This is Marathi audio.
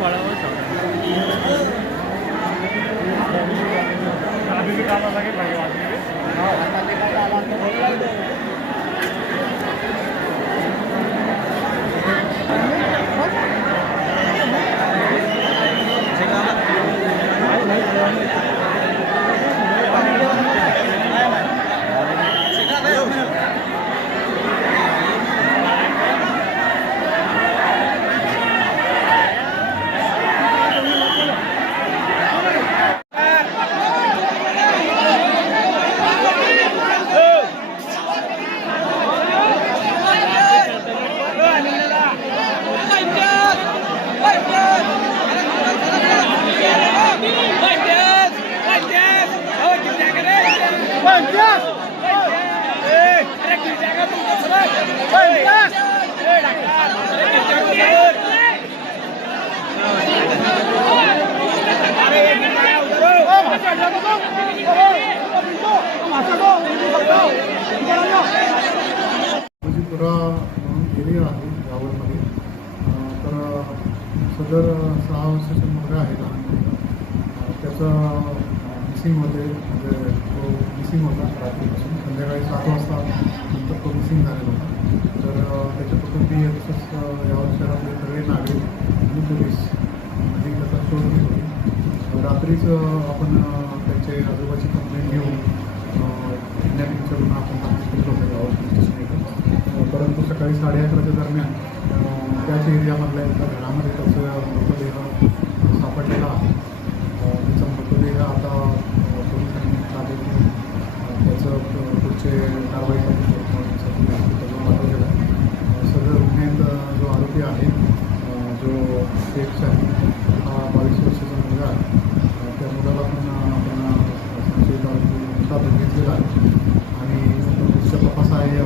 করা হয় সরকার थोडा गेली आहे गावामध्ये तर सदर सहा वर्षाचा मुलगा आहे लहान त्याचा मिसिंगमध्ये म्हणजे मिक्सिंग होतात रात्री रात्रीपासून. संध्याकाळी सात वाजता नंतर तो मिक्सिंग झालेला होता. तर त्याच्यापासून ती तसंच या शहरातले सगळे नागरिक आणि पोलीस म्हणजे अधिक त्याचा शोध घेत होते. रात्रीच आपण त्यांचे आजोबाची कंप्लेंट घेऊन किडनॅपिंगचा गुन्हा आपण दाखल केला होता परंतु सकाळी साडे अकराच्या दरम्यान त्याच एरियामधल्या एका घरामध्ये त्याचं मृतदेह पुढचे कारवाई करू शकतो सगळं गुन्ह्यात जो आरोपी आहे जो एक्स आहे हा बावीस वर्षाचा मुलगा त्या मुलाला पण आपण संशयित घेतलेला आहे. आणि पुढचा तपास आहे